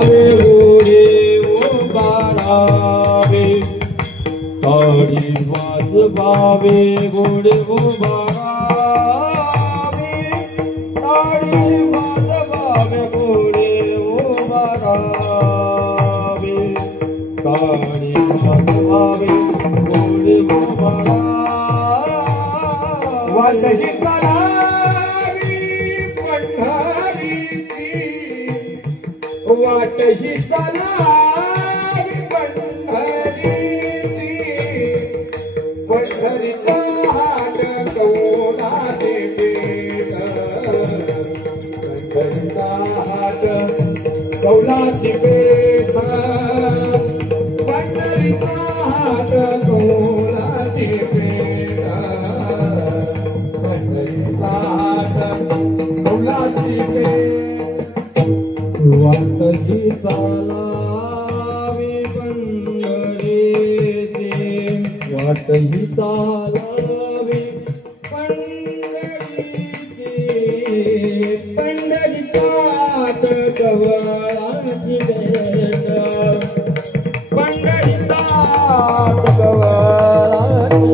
घोडे उभारावे ताडी वाजवावे घोडे उभारावे ताडी वाजवावे घोडे उभारावे ताडी वाजवावे घोडे उभारावे वाटशी चालावी पंढरीची वाटशी चालावी पंढरीची पंढरीचा हात कौलाचे पेट पंढरीचा हात कौलाचे पेट पंढरीचा हात कौलाचे पेट पंढरीचा हात कौलाचे पेट वाटही चालावी पंढरीची वाटही चालावी पंढरीची पंढरीतात कवळाची भेट पंढरीतात कवळाची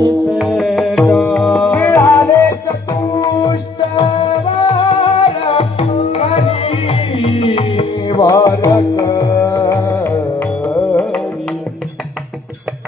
भेट मिळाले चतुष्ट वार वारकरी मिळा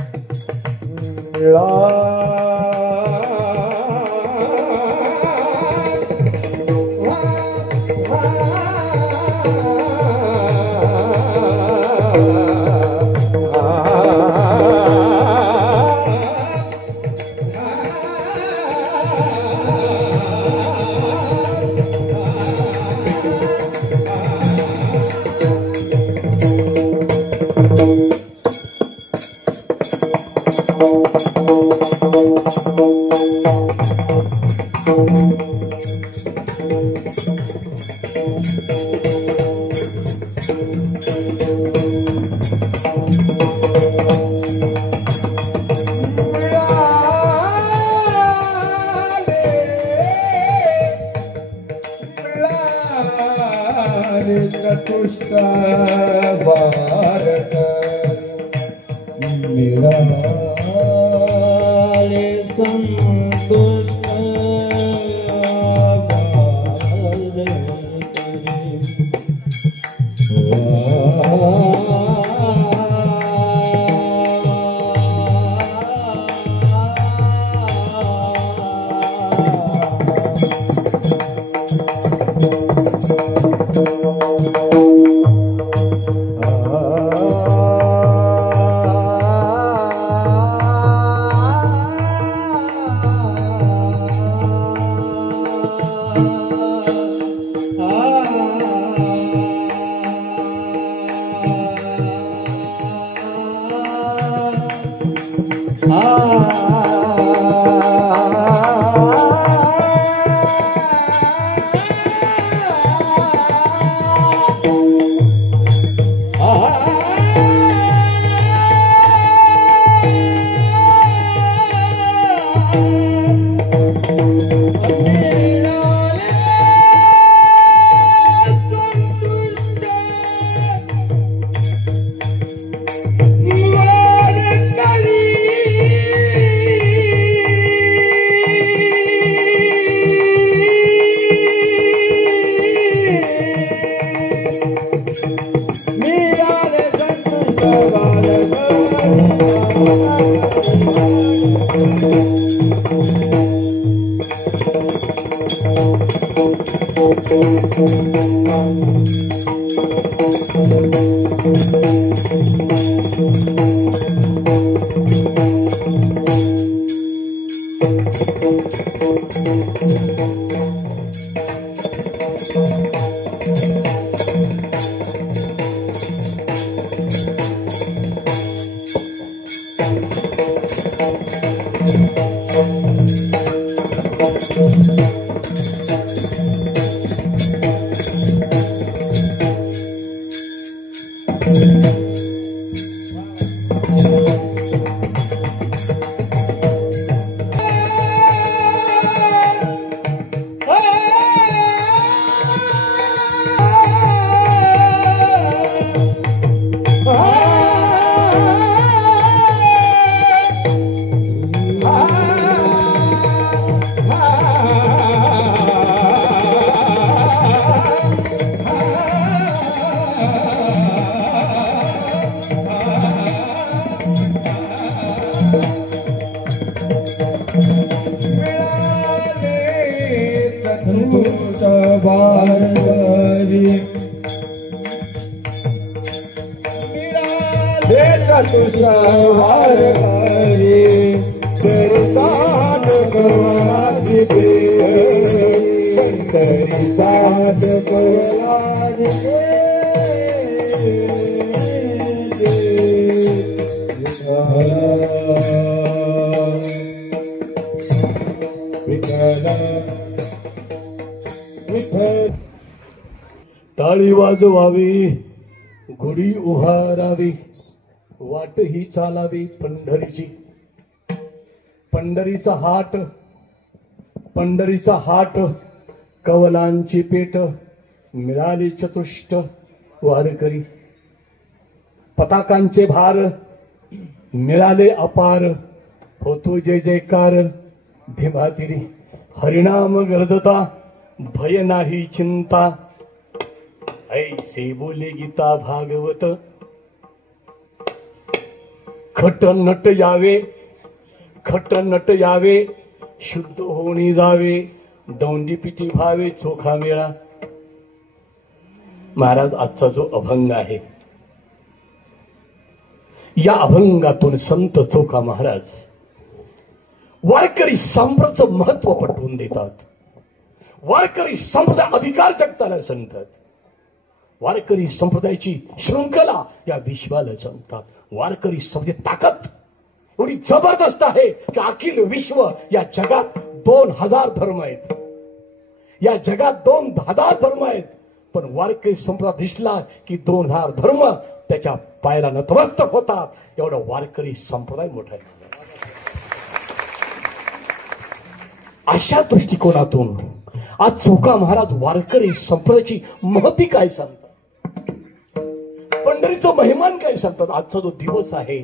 चतुष्ट वारक मिळाले संतुष्ट चतुष्ट वार करे दर्शन गवारी पंढरी साध गवारी टाळी वाजवावी, गुढी उभारावी, वाट ही चालावी पंढरीची. पंढरीचा हाट कवलांची पेट, मिळाली चतुष्ट वारकरी. पताकांचे भार मिळाले अपार, होतो जय जयकार भीमातिरी. हरिनाम गरजता भय नाही चिंता, ऐसे बोले गीता भागवत. खट नट यावे, शुद्ध होणी जावे, दौंडी पिठी भावे चोखा मेळा. महाराज आजचा जो अभंग आहे, या अभंगातून संत चोखा महाराज वारकरी संप्रदायाचं महत्व पटवून देतात. वारकरी संप्रदाय अधिकार जगताला सांगतात. वारकरी संप्रदायाची शृंखला या विश्वाला सांगतात. वारकरी संप्रदाय ताकद एवढी जबरदस्त आहे की अखिल विश्व या जगात 2000 धर्म आहेत. या जगात 2000 धर्म आहेत, पण वारकरी संप्रदाय दिसला की 2000 धर्म त्याच्या पायाला नतमस्तक होतात. एवढा वारकरी संप्रदाय मोठा आहे. अशा दृष्टिकोनातून आज चोखा महाराज वारकरी संप्रदायाची महती काय सांगतात, पंढरीचं महिमान काय सांगतात. आजचा जो दिवस आहे,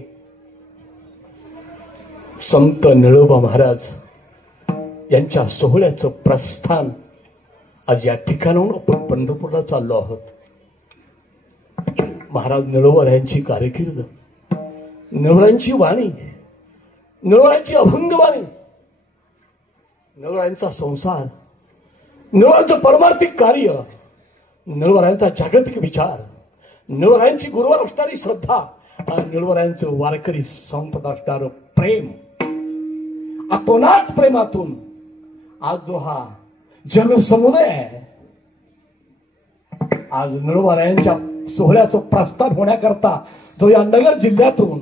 संत निळोबा महाराज यांच्या सोहळ्याचं प्रस्थान. आज या ठिकाणाहून आपण पंढरपूरला चाललो आहोत. महाराज निळोबारायांची कारकीर्द, निळोबारायांची वाणी, निळोबारायांची अभंगवाणी, निळोबारायांचा संसार, निळोबारायांचं परमार्थिक कार्य, निळोबारायांचा जागतिक विचार, निळोबारायांची गुरुवर असणारी श्रद्धा आणि निळोबारायांचं वारकरी संप्रदाय असणारं प्रेम. अतोनात प्रेमातून आज जो हा जनसमुदाय आहे, आज निळोबारायांच्या सोहळ्याचं प्रस्थान होण्याकरता जो या नगर जिल्ह्यातून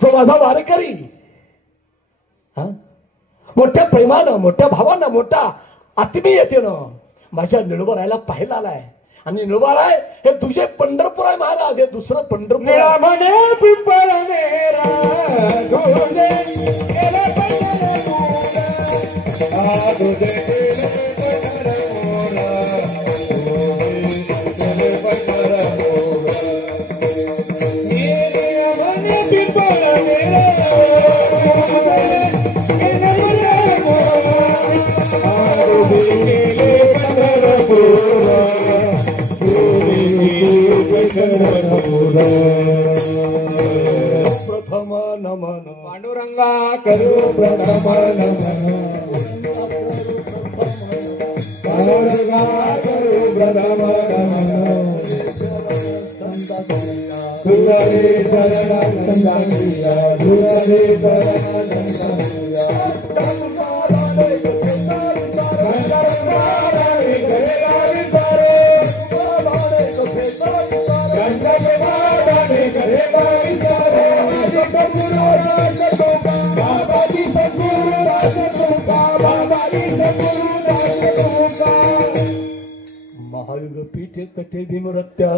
जो माझा वारकरी मोठ्या प्रेमानं, मोठ्या भावानं, मोठ्या आत्मीयतेनं माझ्या निळोबारायला पाहायला आलाय. आणि निळोबाराय हे तुझे पंढरपूर आहे महाराज, हे दुसरं पंढरपूर. प्रथम नमन पांडुरंगा करू प्रथम नमन, पांडुरंगा करू प्रथम नमन. दुर्गे चरण संगानिया, दुर्गे चरण संगानिया. महायुग पीठे तटे भीमरत्या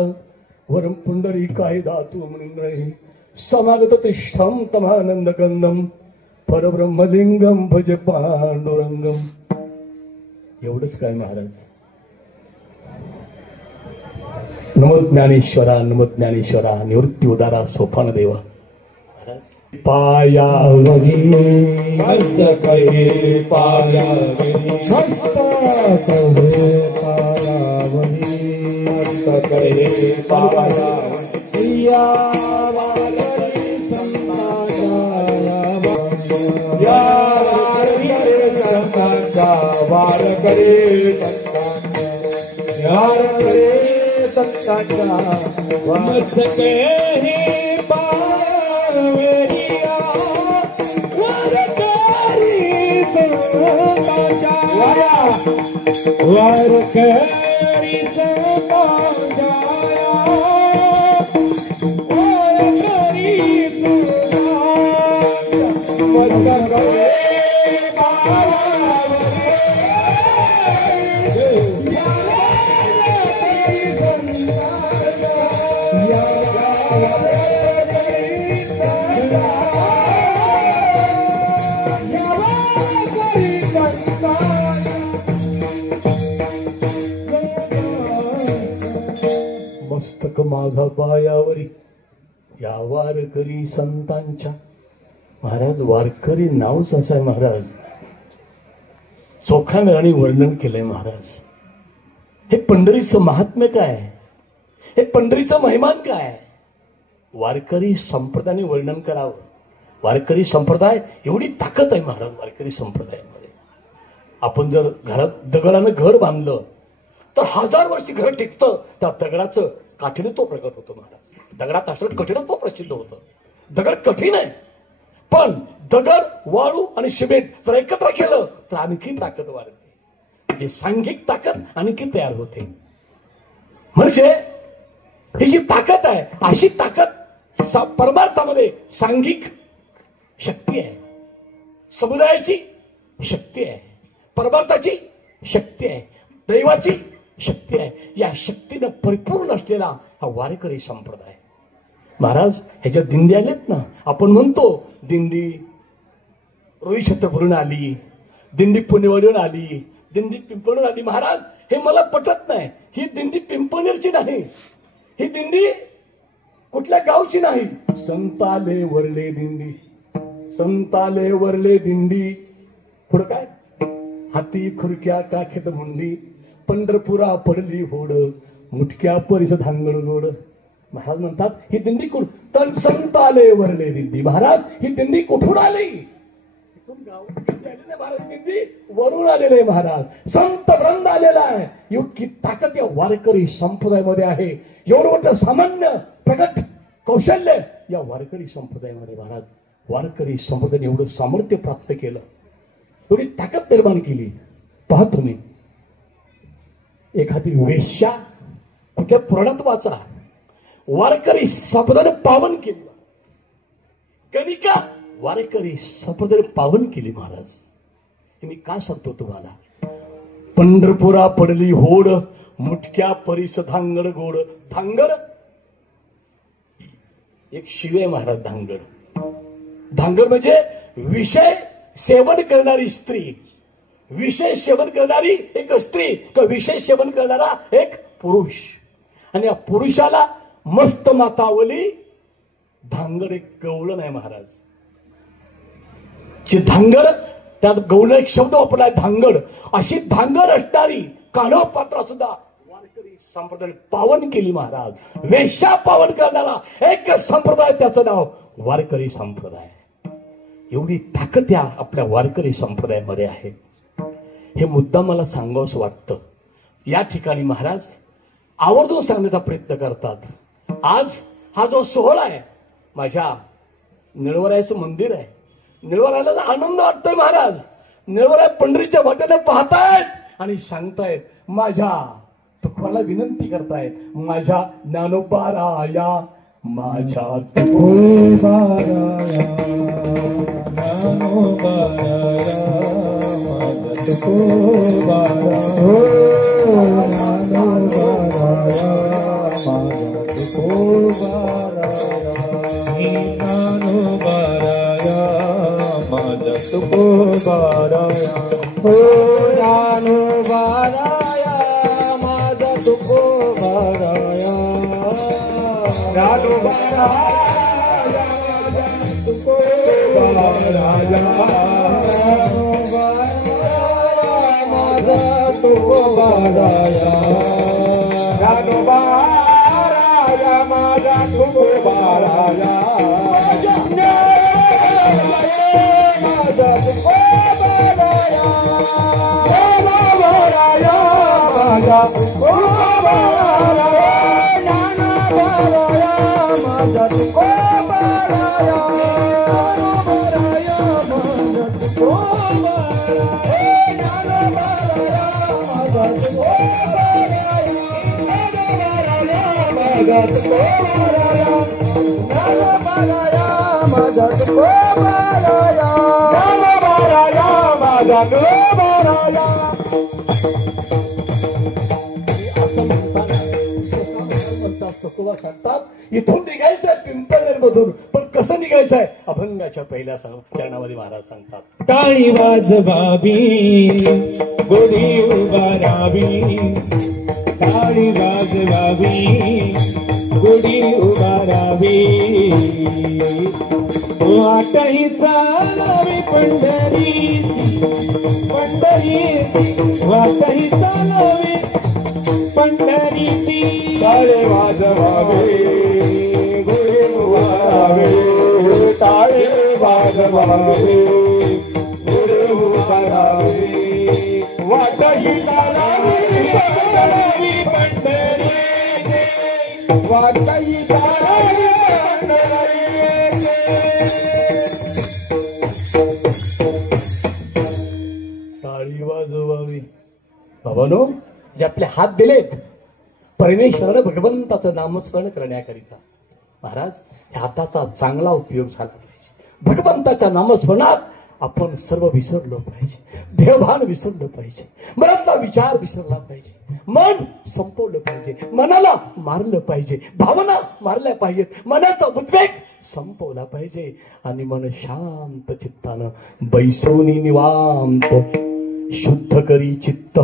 वरम पुंडरी काय धातू म्हणून समागत तिष्ठम तमानंद कंदम परब्रह्मलिंगम भज पांडुरंगम. एवढंच काय महाराज. नमोज्ञानेश्वरा, नमोज्ञानेश्वरा, निवृत्ती उदारा सोपान देवा. पायावरी मस्तके पायावरी, मस्तके पायावरी, मस्तके पायावरी. या वारकरी संतांच्या, या वारकरी संतांच्या, वारकरी संतांच्या, वारकरी संतांच्या. मस्तके ही संतांच्या वारकरी संतांच्या वारकरी संतांच्या मस्तक माझा पायावरी या वारकरी संतांच्या. महाराज वारकरी नावच असं आहे महाराज. चोखा मेळाने वर्णन केलंय महाराज. हे पंढरीचं महात्म्य काय, हे पंढरीचं महिमान काय, वारकरी संप्रदायाने वर्णन करावं. वारकरी संप्रदाय एवढी ताकद आहे महाराज वारकरी संप्रदायामध्ये. आपण जर घरात दगडानं घर बांधलं तर 1000 वर्षी घर टिकतं. त्या दगडाचं काठिण्यत्व प्रगट होतं महाराज. दगडात असलं कठीणत्व प्रसिद्ध होतं. दगड कठीण आहे, पण दगड, वाळू आणि सिमेंट जर एकत्र केलं तर आणखी ताकद वाढते. जे सांघिक ताकद आणखी तयार होते. म्हणजे ही जी ताकद आहे, अशी ताकद परमार्थामध्ये सांघिक शक्ती आहे, समुदायाची शक्ती आहे, परमार्थाची शक्ती आहे, दैवाची शक्ती आहे. या शक्तीनं परिपूर्ण असलेला हा वारकरी संप्रदाय. महाराज ह्याच्या दिंडी आलेत ना. आपण म्हणतो दिंडी रोही छत्रपुरून आली, दिंडी पुणेवाडीहून आली, दिंडी पिंपळून आली. महाराज हे मला पटत नाही. ही दिंडी पिंपळनेरची नाही, ही दिंडी कुठल्या गावची नाही. संताले वरले दिंडी, संताले वरले दिंडी. पुढं काय, हाती खुरक्या काखेत मुंडी, पंढरपुरा पडली होड, मुठक्या परिस धांगड गोड. महाराज म्हणतात ही दिंडी तर संताले वरले दिंडी. महाराज ही दिंडी कुठून आली? इथून गाव महाराज, दिंडी वरून आलेले आहे महाराज. संत वृंद आलेला आहे. इतकी ताकद या वारकरी संप्रदायामध्ये आहे. एवढं मोठं सामान्य प्रगट कौशल्य या वारकरी संप्रदायामध्ये. महाराज वारकरी संप्रदायाने एवढं सामर्थ्य प्राप्त केलं, एवढी ताकद निर्माण केली. पहा तुम्ही, एखादी वेश्या कुठल्या पुराणात वाचा, वारकरी संप्रदायाने पावन केली. गणिका वारकरी संप्रदायाने पावन केली. महाराज हे मी का सांगतो तुम्हाला? पंढरपुरा पडली होड, मुठक्या परिस धांगड गोड. धांगड एक शिवे महाराज. धांगड, धांगड म्हणजे विषय सेवन करणारी स्त्री, विषय सेवन करणारी एक स्त्री, विषय सेवन करणारा एक पुरुष. आणि या पुरुषाला मस्त मातावली धांगड एक गवळण आहे महाराज. जी धांगड, त्यात गवळण एक शब्द वापरलाय धांगड. अशी धांगड असणारी कानव पात्रा सुद्धा वारकरी संप्रदाय पावन केली महाराज. वेश्या पावन करणारा एक संप्रदाय, त्याचं नाव वारकरी संप्रदाय. एवढी ताकद या आपल्या वारकरी संप्रदायामध्ये आहे. हे मुद्दा मला सांगावंसं वाटतं. या ठिकाणी महाराज आवर्जून सांगण्याचा प्रयत्न करतात. आज हा जो सोहळा आहे, माझ्या निळवरायाचं मंदिर आहे. निळवरायाला आनंद वाटतोय महाराज. निळवराय पंढरीच्या वाटेने पाहतायत आणि सांगतायत, माझ्या तुकोबाला विनंती करतायत, माझ्या ज्ञानोबाराया, माझ्या तुकोबाराया, ज्ञानोबाराया, माझ्या तुकोबाराया, ज्ञानोबाराया, माझ्या तुकोबाराया, ज्ञानोबाराया, माझ्या तुकोबाराया, हो ज्ञानोबाराया, माझ्या तुकोबाराया, ज्ञानोबाराया, तुकोबाराया, माझा तुकोबाराया, ज्ञानोबाराया, माझा तुकोबाराया, माझा तुकोबाराया, ज्ञानोबाराया, माझा तुकोबाराया, ज्ञानोबाराया, माझा तुकोबाराया, ज्ञानोबाराया, माझा तुकोबाराया. माझा तुकोबाराया ज्ञानोबाराया माझा तुकोबाराया ज्ञानोबाराया माझा तुकोबाराया असं म्हणतात चकोबा सांगतात इथून निघायचंय पिंपळनेर मधून, पण कसं निघायचंय अभंगाच्या पहिल्या चरणामध्ये महाराज सांगतात. टाळी वाजवावी गोडी उभारावी टाळी वाजवावी गोडी उभारावी वाटही चालावी पंढरीची पंढरीची वाटही चालावी पंढरीची टाळे वाजवावे गोडी उभारावे टाळे वाजवावे गोडी उभारावे वाटही चालावी पंढरीची वाटही चालावी पंढरीची टाळी वाजवावी. बाबांनो, जे आपले हात दिलेत परमेश्वराने भगवंताचं नामस्मरण करण्याकरिता, महाराज ह्या हाताचा चांगला उपयोग झाला पाहिजे. भगवंताच्या नामस्मरणात आपण सर्व विसरलो पाहिजे, देवभान विसरलो पाहिजे, मनातला विचार विसरला पाहिजे, मन संपवलं पाहिजे, मनाला मारलं पाहिजे, भावना मारल्या पाहिजेत, मनाचा उद्वेग संपवला पाहिजे आणि मन शांत चित्तानं बैसोनी निवांत शुद्ध करी चित्त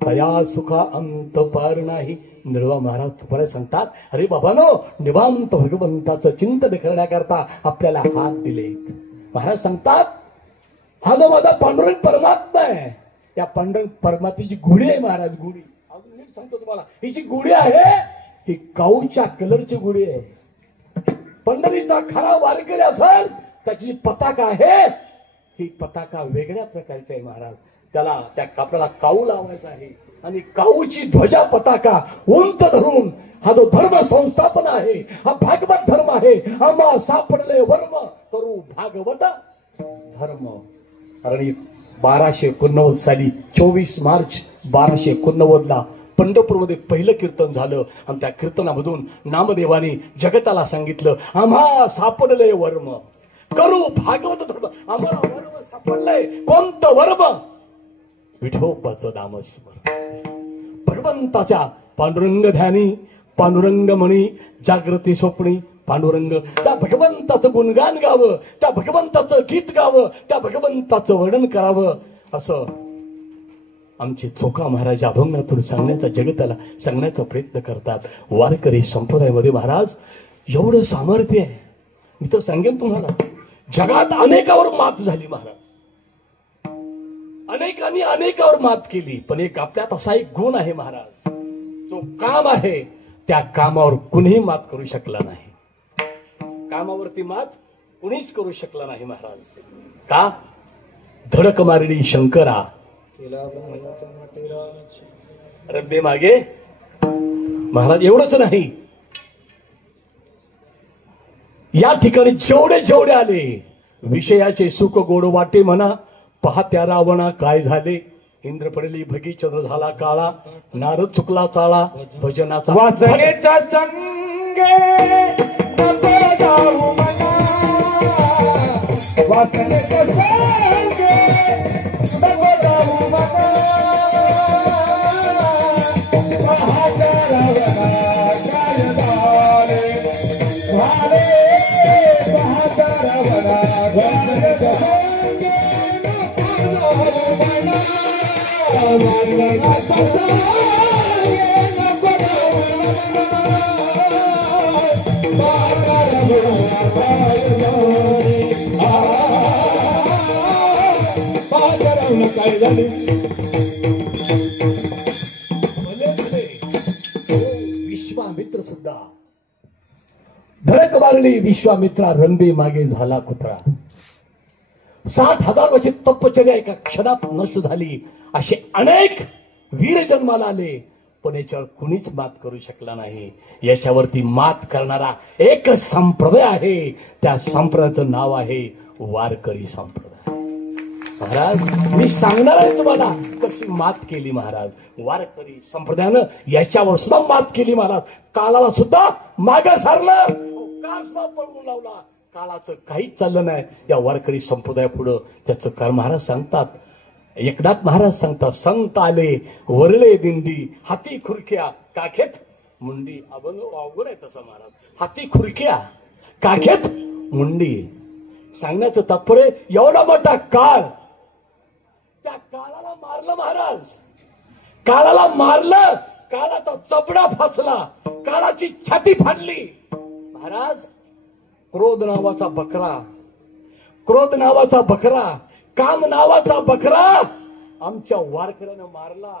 तया सुखा अंत पार नाही. निळवा महाराज तुम्हाला सांगतात, अरे बाबानो, निवांत भगवंताचं चिंतन करण्याकरता आपल्याला हात दिलेत. महाराज सांगतात, हा जो माझा पांडुरंग परमात्मा आहे, या पांडुरंग परमात्म्याची गुढी आहे महाराज. गुढी अजून नीट सांगतो तुम्हाला, ही जी गुढी आहे ही काऊच्या कलरची गुढी आहे. पंढरीचा खरा वारकरी असेल त्याची पताका आहे, ही पताका वेगळ्या प्रकारची आहे महाराज. त्याला त्या आपल्याला काऊ लावायचा आहे आणि काऊची ध्वजा पताका उंच धरून हा जो धर्म संस्थापन आहे, हा भागवत धर्म आहे. आम्हा सापडले वर्म करू भागवत धर्म. कारण 1289 साली 24 मार्च 1289 पंढरपूरमध्ये पहिलं कीर्तन झालं आणि त्या कीर्तनामधून नामदेवाने जगताला सांगितलं, आम्हा सापडले वर्म करू भागवत धर्म. आम्हाला वर्म सापडलंय. कोणतं वर्म? विठोबाचं नामस्मरण. भगवंताच्या पांडुरंग ध्यानी, पांडुरंग म्हणी, जागृती स्वप्नी पांडुरंग. त्या भगवंताचं गुणगान गावं, त्या भगवंताचं गीत गावं, त्या भगवंताचं वर्णन करावं, असं आमचे चोखा महाराज अभंगातून सांगण्याचा, जगताला सांगण्याचा प्रयत्न करतात. वारकरी संप्रदायामध्ये महाराज एवढं सामर्थ्य आहे. मी तर सांगेन तुम्हाला, जगात अनेकावर मात झाली महाराज, अनेकांनी अनेकावर मात केली, पण एक आपल्यात असा एक गुण आहे महाराज, जो काम आहे त्या कामावर कुणीही मात करू शकला नाही. कामावरती मात कुणीच करू शकला नाही महाराज. का? धडक मारली शंकरा रंबे मागे. महाराज एवढंच नाही, या ठिकाणी जेवढे जेवढे आले, विषयाचे सुख गोड वाटे म्हणा, पाहत्या रावणा काय झाले, इंद्र पडली भगी, चंद्र झाला काळा, नारद चुकला चाळा, भजनाचा वासनेचा संगे नको जाऊ मना, वासनेचा संगे नको जाऊ मना, पाहत्या रावणा काय झाले, झाले पाहत्या रावणा वासनेचा संगे काय झाले. विश्वामित्र सुद्धा धडक मारली, विश्वामित्रा रंबे मागे झाला कुत्रा. 60,000 वर्षे तपश्चर्या एका क्षणात नष्ट झाली. असे अनेक वीर जन्माला आले, पण याच्यावर कुणीच मात करू शकला नाही. याच्यावरती मात करणारा एकच संप्रदाय आहे, त्या संप्रदायाचं नाव आहे वारकरी संप्रदाय. महाराज मी सांगणार आहे तुम्हाला कशी मात केली महाराज. वारकरी संप्रदायानं याच्यावर सुद्धा मात केली महाराज. काळाला सुद्धा मागे सारलं, काळ सुद्धा पळवून लावला. काळाचं काहीच चाललं नाही या वारकरी संप्रदायापुढं. त्याचं कारण महाराज सांगतात, एकनाथ महाराज सांगतात, संत आले वरले दिंडी हाती खुरक्या काखेत मुंडी. अवघड आहे तसं महाराज. हाती खुरक्या काखेत मुंडी सांगण्याचं तात्पर्य एवढा मोठा काळ, त्या काळाला मारलं महाराज. काळाला मारलं, काळाचा चबडा फासला, काळाची छाती फाडली महाराज. क्रोध नावाचा बकरा, क्रोध नावाचा बकरा, काम नावाचा बकरा आमच्या वारकऱ्यानं मारला.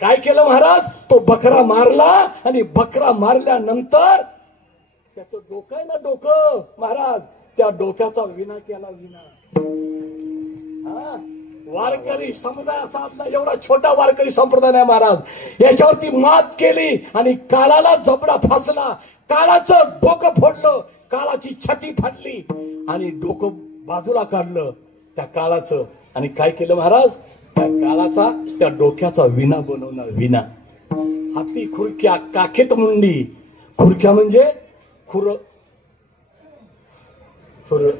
काय केलं महाराज? तो बकरा मारला आणि बकरा मारल्यानंतर त्याचं डोकं आहे ना, डोकं महाराज, त्या डोक्याचा विना केला. विना वारकरी समुदाय साधला एवढा छोटा वारकरी संप्रदाय नाही महाराज. याच्यावरती मात केली आणि काळाला जबडा फासला, काळाचं डोकं फोडलं, काळाची छाती फाडली आणि डोकं बाजूला काढलं त्या काळाचं. आणि काय केलं महाराज? त्या काळाचा त्या डोक्याचा विना बनवणार. विना. हाती खुरक्या काखेत मुंडी. खुरक्या म्हणजे खुर खुर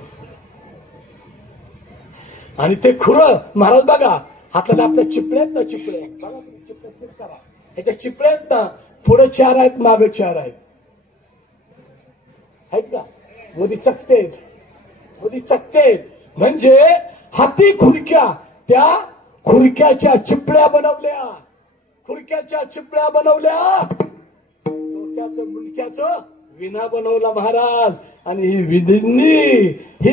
आणि ते खुर महाराज बघा, हाताला आपल्या चिपळे आहेत ना, चिपळे बघा तुम्ही, चिपळे चेक करा, ह्याच्या चिपळे आहेत ना, पुढे 4 आहेत, मागे 4 आहेत का? मोदी चकतेत, मोदी चकतेत. म्हणजे हाती खुरक्या, त्या खुरक्याच्या चिपळ्या बनवल्या, खुरक्याच्या चिपळ्या बनवल्या, डोक्याचं मुंडक्याचं विना बनवला महाराज. आणि ही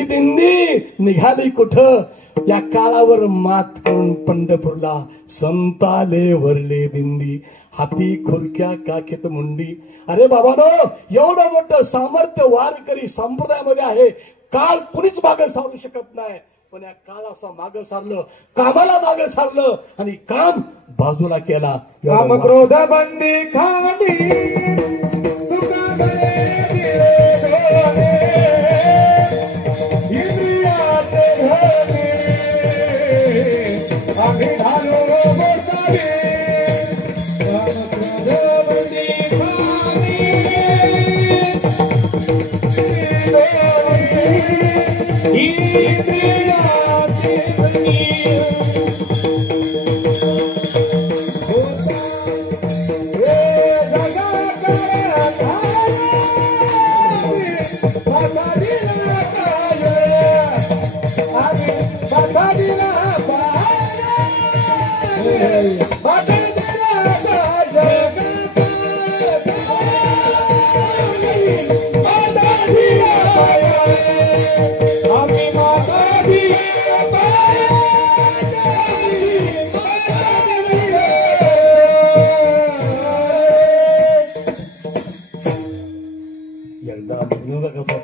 दिंडी निघाली कुठं? या काळावर मात करून पंढरपूरला. संताले वरले दिंडी हाती खुरक्या काखेत मुंडी. अरे बाबानो, एवढं मोठं सामर्थ्य वारकरी संप्रदायामध्ये आहे. काळ कुणीच मागे सारू शकत नाही. पण या काळाचा मागे सारलं, कामाला मागे सारलं आणि काम बाजूला केला. काम क्रोध बंदी खाली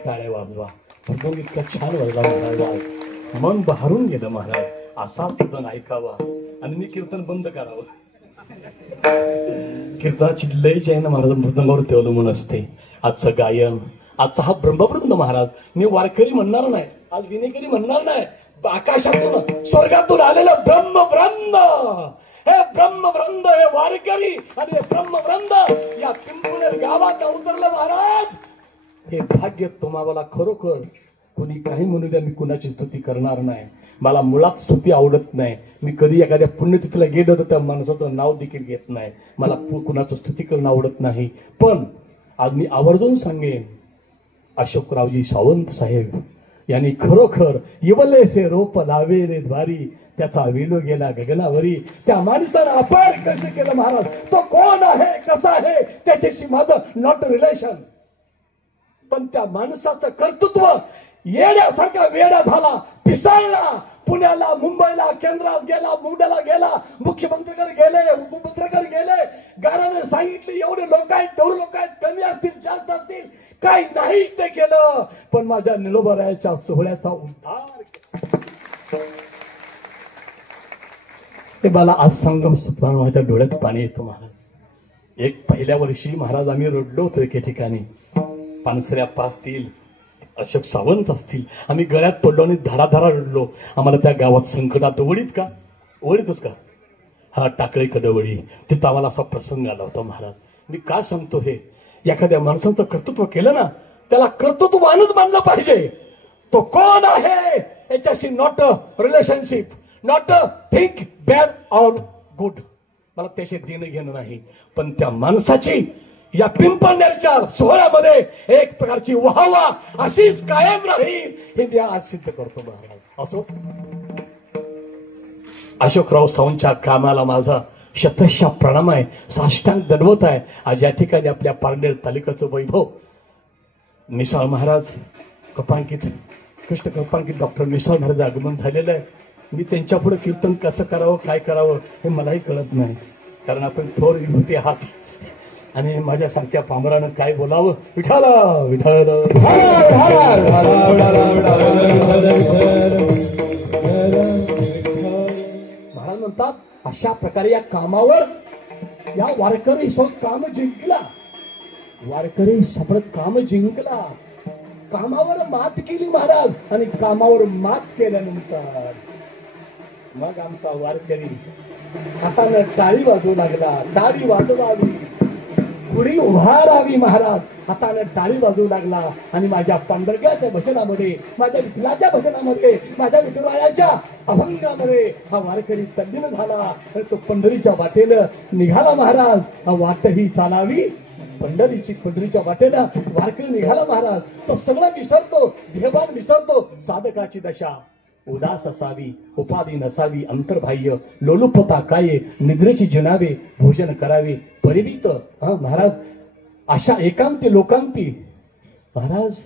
टाळ्या वाजवा. मृदंग इतका छान वाजला महाराज, मन बहारून गेलं महाराज. असा कीर्तन ऐकावा आणि मी कीर्तन बंद करावं. कीर्तनाची लयच आहे ना महाराज, मृदंगावर ते अवलंबून असते. आजचं गायन, आजचा हा ब्रह्मवृंद महाराज. मी वारकरी म्हणणार नाही, आज विनेकरी म्हणणार नाही. आकाशातून स्वर्गातून आलेलं ब्रह्मवृंद, हे ब्रह्मवृंद, हे वारकरी आणि हे ब्रह्मवृंद या पिंपळनेर गावात उतरलं महाराज. हे भाग्य तुम्हाला खरोखर. कुणी काही म्हणू द्या, मी कुणाची स्तुती करणार नाही. मला मुळात स्तुती आवडत नाही. मी कधी एखाद्या पुण्यतिथीला गेलो तर त्या माणसाचं नाव देखील घेत नाही. मला कुणाचं स्तुती करणं आवडत नाही. पण आज मी आवर्जून सांगेन, अशोकरावजी सावंत साहेब यांनी खरोखर इवलेसे रोप लावे रे द्वारी, त्याचा विलो गेला गगनावरी. त्या माणसानं अपार कष्ट केलं महाराज. तो कोण आहे, कसा आहे, त्याच्याशी माझं नॉट रिलेशन. पण त्या माणसाचं कर्तृत्व येण्यासारखा वेडा झाला, पिसाळला. पुण्याला, मुंबईला, केंद्रात गेला, मुंबईला गेला, मुख्यमंत्र्याकडे गेले, उपमुख्यमंत्र्याकडे गेले. गाण्याने सांगितले एवढे लोक आहेत, तेवढे लोक आहेत, कमी असतील, जास्त असतील, काही नाही ते केलं. पण माझ्या निलोबरायाच्या सोहळ्याचा उद्धार. हे मला आज सांगम सुद्धा माझ्या डोळ्यात पाणी येतो महाराज. एक पहिल्या वर्षी महाराज आम्ही रडलो होतो एके ठिकाणी. पानसऱ्या पासतील अशोक सावंत असतील, आम्ही गळ्यात पडलो आणि धडाधडा रडलो. आम्हाला त्या गावात संकटात वळीतच का हा टाकळी कडवळी, तिथं आम्हाला असा प्रसंग आला होता. महाराज, मी का सांगतो हे, एखाद्या माणसाचं कर्तृत्व केलं ना, त्याला कर्तृत्ववानच मानलं पाहिजे. तो कोण आहे याच्याशी not a relationship, not a think bad or good, मला त्याशी देणं घेणं नाही. पण त्या माणसाची या पिंपळनेरच्या सोहळ्यामध्ये एक प्रकारची वाहवा अशीच कायम राहील हे मी आज सिद्ध करतो. महाराज, असो अशोकराव सावंतच्या कामाला माझा शतशः प्रणाम आहे, साष्टांग दंडवत आहे. आज या ठिकाणी आपल्या पारनेर तालुक्याचं वैभव मिसाळ महाराज कपांकित, कृष्ण कपांकित डॉक्टर मिसाळ महाराज आगमन झालेलं आहे. मी त्यांच्या पुढे कीर्तन कसं करावं, काय करावं हे मलाही कळत नाही, कारण आपण थोर विभूती आहात आणि माझ्यासारख्या पामरानं काय बोलावं. विठाला विठाल महाराज म्हणतात, अशा प्रकारे या कामावर या वारकरी काम जिंकला, वारकरी सप्रत काम जिंकला, कामावर मात केली महाराज. आणि कामावर मात केल्यानंतर मग आमचा वारकरी हातानं टाळी वाजवू लागला. टाळी वाजवावी, गुढी उभारावी. महाराज हातानं टाळी वाजवू लागला आणि माझ्या पांडुरंगाच्या भजनामध्ये, माझ्या विठ्ठलाच्या भजनामध्ये, माझ्या विठुरायाच्या अभंगामध्ये हा वारकरी तल्लीन झाला आणि तो पंढरीच्या वाटेला निघाला. महाराज, हा वाटही चालावी पंढरीच्या वाटेला वारकरी निघाला. महाराज, तो सगळं विसरतो, देहभान विसरतो. साधकाची दशा उदास असावी, उपाधी नसावी, अंतर्बाह्य लोलुपता काय, निद्रेची जिनावे, भोजन करावे परिमित. महाराज, अशा एकांती लोकांती महाराज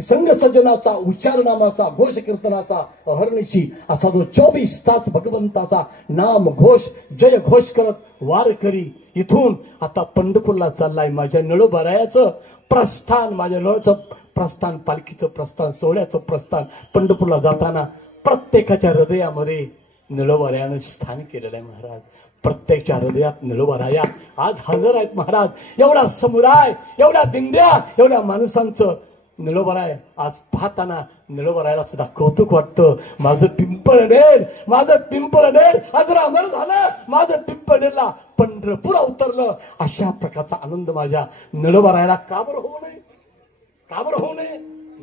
संघ सज्जनाचा, उच्चारनामाचा, घोष कीर्तनाचा, अहर्निशी असा जो 24 तास भगवंताचा नाम घोष, जय घोष करत वारकरी इथून आता पंढरपूरला चाललाय. माझ्या नळोबारायाचं प्रस्थान, माझ्या नळचं प्रस्थान, पालखीचं प्रस्थान, सोहळ्याचं प्रस्थान पंढरपूरला जाताना प्रत्येकाच्या हृदयामध्ये निळोबारायानं स्थान केलेलं आहे. महाराज, प्रत्येकच्या हृदयात निळोबाराया आज हजर आहेत. महाराज, एवढा समुदाय, एवढ्या दिंड्या, एवढ्या माणसांचं निळोबाराय आज पाहताना निळोबारायाला सुद्धा कौतुक वाटतं. माझं पिंपळनेर आज अमर झालं, माझं पिंपळनेरला पंढरपूर अवतरलं. अशा प्रकारचा आनंद माझ्या निळोबारायाला का बरं होऊ नये?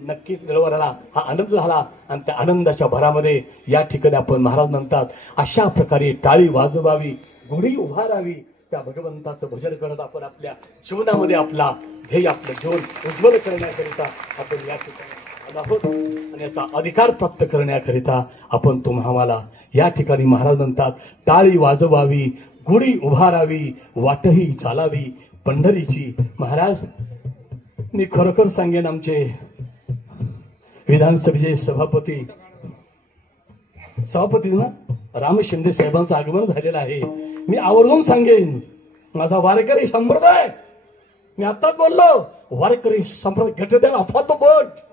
नक्कीच निळोबारायाला हा आनंद झाला आणि त्या आनंदाच्या भरामध्ये या ठिकाणी आपण महाराज म्हणतात अशा प्रकारे टाळी वाजवावी, गुढी उभारावी, त्या भगवंताचं भजन करत आपण आपल्या जीवनामध्ये आपला ध्येय, आपलं जीवन उज्ज्वल करण्याकरिता आपण या ठिकाणी आहोत आणि याचा अधिकार प्राप्त करण्याकरिता आपण तुम्हाला या ठिकाणी महाराज म्हणतात टाळी वाजवावी, गुढी उभारावी, वाटही चालावी पंढरीची. महाराज, मी खरोखर सांगेन, आमचे विधानसभेचे सभापती ना राम शिंदे साहेबांचं आगमन झालेलं आहे. मी आवर्जून सांगेन, माझा वारकरी संप्रदाय, मी आताच बोललो, वारकरी संप्रदाय घट द्या अफवा तो बोट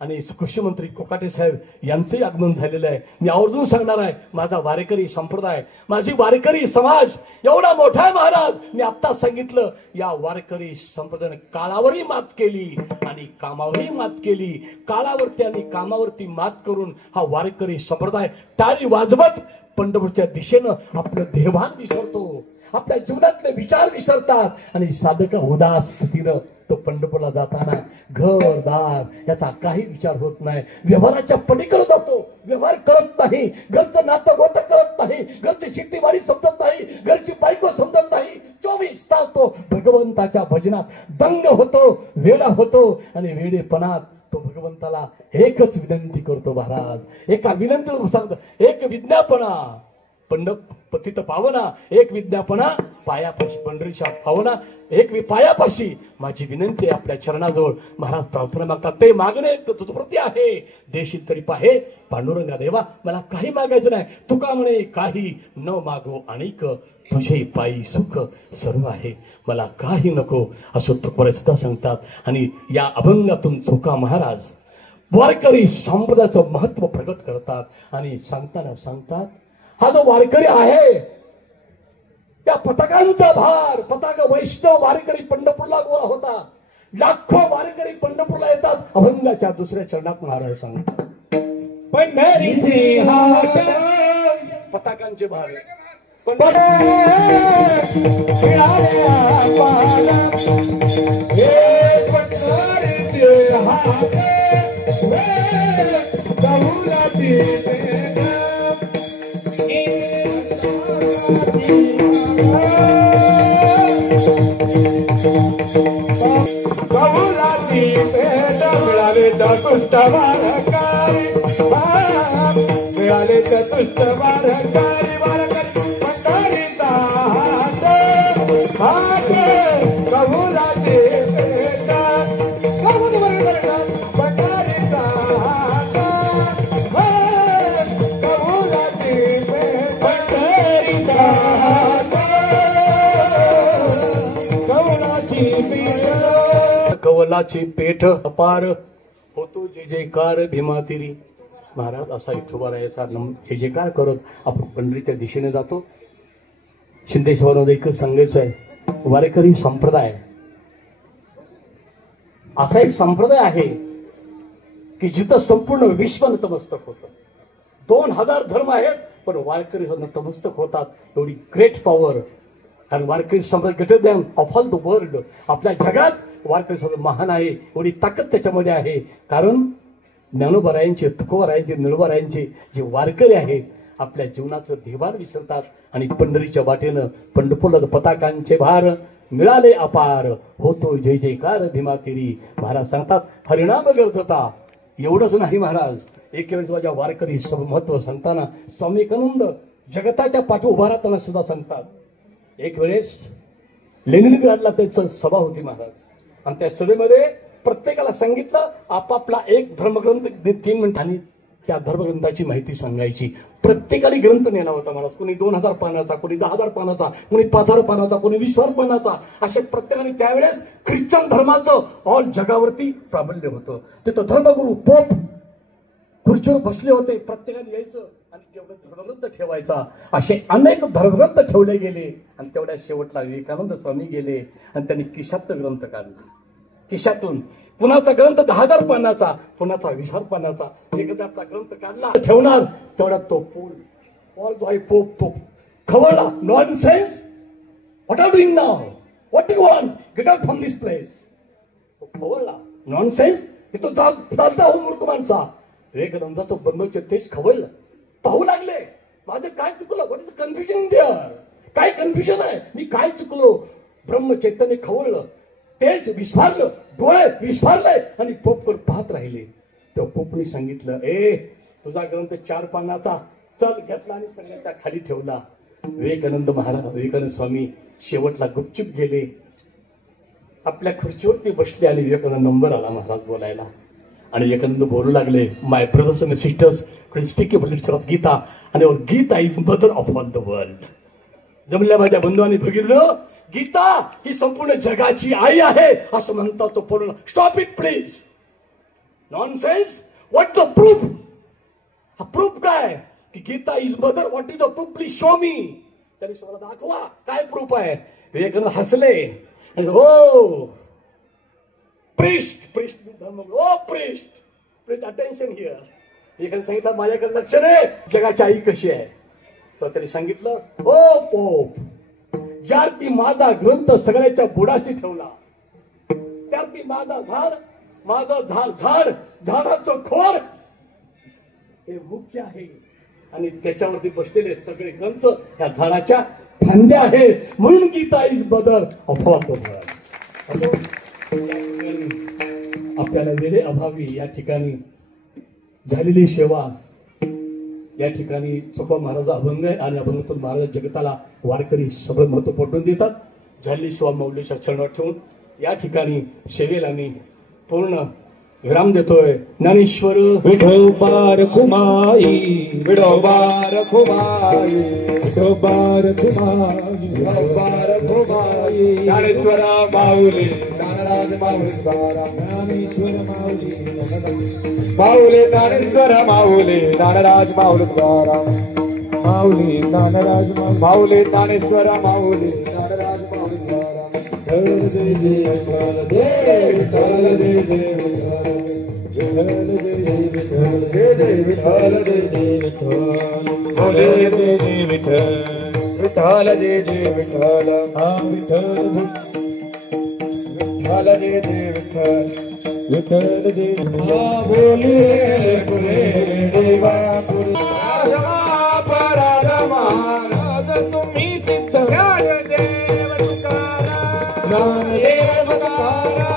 आणि कृषी मंत्री कोकाटे साहेब यांचंही आगमन झालेलं आहे. मी आवर्जून सांगणार आहे, माझा वारकरी संप्रदाय, माझी वारकरी समाज एवढा मोठा आहे. महाराज, मी आत्ताच सांगितलं, या वारकरी संप्रदायाने काळावरही मात केली आणि कामावरही मात केली. काळावरती आणि कामावरती मात करून हा वारकरी संप्रदाय टाळी वाजवत पंढरपूरच्या दिशेनं आपलं देहभान विसरतो, आपल्या जीवनातले विचार विसरतात आणि साधका उदास स्थितीनं तो पंढरपूरला जाताना घरदार याचा काही विचार होत नाही, व्यवहाराच्या पलीकडे जातो. व्यवहार कळत नाही, घरचं नातं गोतं कळत नाही, घरची शेतीवाडी समजत नाही, घरची बायको समजत नाही. 24 तास तो भगवंताच्या भजनात दंग होतो, वेडा होतो आणि वेडेपणात तो भगवंताला एकच विनंती करतो. महाराज, एका विनंती सांगतो, एक विज्ञापना पतित पावना, एक विज्ञापना पायापाशी, पंढरीच्या पावना एक पायापाशी माझी विनंती आपल्या चरणाजवळ. महाराज प्रार्थना मागतात, ते मागणे तुझप्रती आहे, देशी तरी पाहे पांडुरंगा देवा, मला काही मागायचं नाही. तुका म्हणे काही न मागो अनेक, तुझे पायी सुख सर्व आहे, मला काही नको, असं तुकोबा सुद्धा सांगतात. आणि या अभंगातून तुका महाराज वारकरी संप्रदायाचं महत्व प्रकट करतात आणि सांगताना सांगतात, हा जो वारकरी आहे, त्या पताकांचा भार, पताका वैष्णव वारकरी पंढरपूरला गोळा होता. लाखो वारकरी पंढरपूरला येतात. अभंगाच्या दुसऱ्या चरणात महाराज सांगतात पंढरीचे हात पताकांचे भार मिळाले चतुष्ट वारकरी मिळाले चतुष्ट वारकरी वारकरी पंढरीचा हात हात कबुलाची भेट कबूल करतात पंढरीचा हात हात कबुलाची भेट पंढरीचा हात कबुलाची भेट कवलाची पेठ अपार होतो जे जयकार भीमातिरी. महाराज असा विठोबारायाचा जे जयकार करत आपण पंढरीच्या दिशेने जातो. शिंदे शिवारामध्ये एकच सांगायचं आहे, वारकरी संप्रदाय असा एक संप्रदाय आहे की जिथं संपूर्ण विश्व नतमस्तक होतं. 2000 धर्म आहेत पण वारकरी नतमस्तक होतात. एवढी ग्रेट पॉवर आणि वारकरी संप्रदाय greater than of all the world. आपल्या जगात वारकरी संप्रदाय महान आहे. एवढी ताकद त्याच्यामध्ये आहे. कारण ज्ञानोबारायांचे, तुकोबारायांचे, निळोबारायांचे जे वारकरी आहेत आपल्या जीवनाचं देवाण विसरतात आणि पंढरीच्या वाटेनं पंढरपूरला पताकांचे भार मिळाले अपार होतो जय जयकार भीमातिरी. महाराज सांगतात हरिनाम करत होता. एवढंच नाही महाराज, एक वेळेस माझ्या वारकरी महत्व सांगताना स्वामी विवेकानंद जगताच्या पाठी उभा राहताना सुद्धा सांगतात. एक वेळेस लेनिनग्राडला त्यांची सभा होती महाराज आणि त्या सभेमध्ये प्रत्येकाला सांगितलं आपापला एक धर्मग्रंथ 3 मिनिट आणि त्या धर्मग्रंथाची माहिती सांगायची. प्रत्येकाने ग्रंथ नेला होता महाराज. कोणी 2000 पानाचा, कोणी 10,000 पानाचा, कोणी 5,000 पानाचा, कोणी 20,000 पानाचा. अशा प्रत्येकाने त्यावेळेस ख्रिश्चन धर्माचं ऑल जगावरती प्राबल्य होतं. तिथं धर्मगुरू पोप खुर्चीवर बसले होते. प्रत्येकाने यायचं आणि तेवढं धर्मग्रंथ ठेवायचा. असे अनेक धर्मग्रंथ ठेवले गेले आणि तेवढ्या शेवटला विवेकानंद स्वामी गेले आणि त्यांनी खिशातनं ग्रंथ काढले. खिशातून कुणाचा ग्रंथ 10,000 पानाचा, कुणाचा 20,000 पानाचा. एकदा आपला ग्रंथ काढला ठेवणार तेवढा तो पॉल जो आहे पोप तो खवळला. Nonsense, what are doing now, what you want, get out from this place. तो खवळला. नॉनसेन्स, हे तो चालता हो मूर्ख माणसा. विवेकानंदाचं ब्रह्मचर्य तेच खवळलं. पाहू लागले माझं काय चुकलं, व्हॉट इज कन्फ्युजन देअर, काय कन्फ्युजन आहे, मी काय चुकलो. ब्रह्मचैतन्य खवळलं, तेच विस्फारलं, डोळे विस्फारले आणि पोपकडे पाहत राहिले. तेव्हा पोपने सांगितलं तुझा ग्रंथ 4 पानाचा, चल. घेतला आणि सगळ्याच्या खाली ठेवला. विवेकानंद स्वामी शेवटला गुपचूप गेले. आपल्या खुर्चीवरती बसले आणि विवेकानंद नंबर आला महाराज बोलायला आणि विवेकानंद बोलू लागले, my brothers and sisters, speakable literature of Gita आणि Gita is mother of all the world. जमल्या माझ्या बंधूंनी बघितलं, गीता ही संपूर्ण जगाची आई आहे असं म्हणतात. तो पूर्ण stop it please, nonsense. What the proof, हा प्रूफ काय की Gita is mother, what is the proof, please show me. त्यांनी सगळं दाखवा काय प्रूफ आहे. विवेकानंद हसले आणि हो प्रिस्ट धर्म, ओ प्रिस्ट अटेन्शन हिअर. विवेकानंद सांगितलं माझ्याकडे लक्ष रे, जगाची आई कशी आहे. तर त्यांनी सांगितलं ओ पोप, ज्या ती माझा ग्रंथ सगळ्याच्या बुडाशी ठेवला, त्या ती माझा झाड, माझं झाड, झाडाचं खोड हे मुख्य आहे आणि त्याच्यावरती बसलेले सगळे ग्रंथ या झाडाच्या फांद्या आहेत. म्हणून Gita is mother of all the world. आपल्याला वेळे अभावी या ठिकाणी झालेली सेवा, या ठिकाणी चोपा महाराजा अभंग आहे आणि अभंगातून महाराज जगताला वारकरी सगळं महत्व पटवून देतात. झालेली सेवा माऊलीच्या चरणावर ठेवून या ठिकाणी सेवेला मी पूर्ण विराम देतोय. ज्ञानेश्वर विठोबार कुमाई, विठोबार कुमाई, विठोबार कुमाई, विठोबार कुमाई. ज्ञानेश्वर माऊली, ज्ञानराज माऊली, ज्ञानेश्वर माऊली, माऊली ज्ञानेश्वर माऊली, ज्ञानराज माऊली, माऊली ज्ञानराज माऊली, ज्ञानेश्वर माऊली, ज्ञानराज माऊली. जय जय जय जय विठ्ठल विठ्ठल जय विठ्ठल जय जय विठ्ठल जय जय विठ्ठल बोले जय जय विठ्ठल विठ्ठल जय जय विठ्ठल हा विठ्ठल विठ्ठल जय जय विठ्ठल विठ्ठल जय हा बोले बोले देवा बोले राजा परारमा राज तुम्ही सिद्ध ज्ञानदेव तुकाराम ज्ञानदेव तुकाराम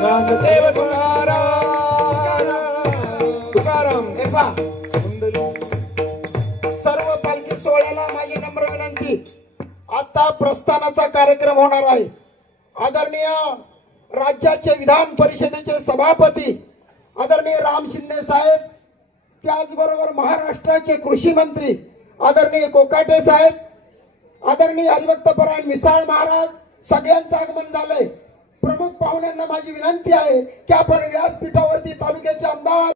ज्ञानदेव तुकाराम सर्व पालखी सोहळ्याला माझी नम्र विनंती. आता प्रस्थानाचा कार्यक्रम होणार आहे. आदरणीय राज्याचे विधान परिषदेचे सभापती आदरणीय राम शिंदे साहेब, त्याचबरोबर महाराष्ट्राचे कृषी मंत्री आदरणीय कोकाटे साहेब, आदरणीय हरिभक्तपरायण मिसाळ महाराज, सगळ्यांचं आगमन झालंय. प्रमुख पाहुण्यांना माझी विनंती आहे की आपण व्यासपीठावरती तालुक्याचे आमदार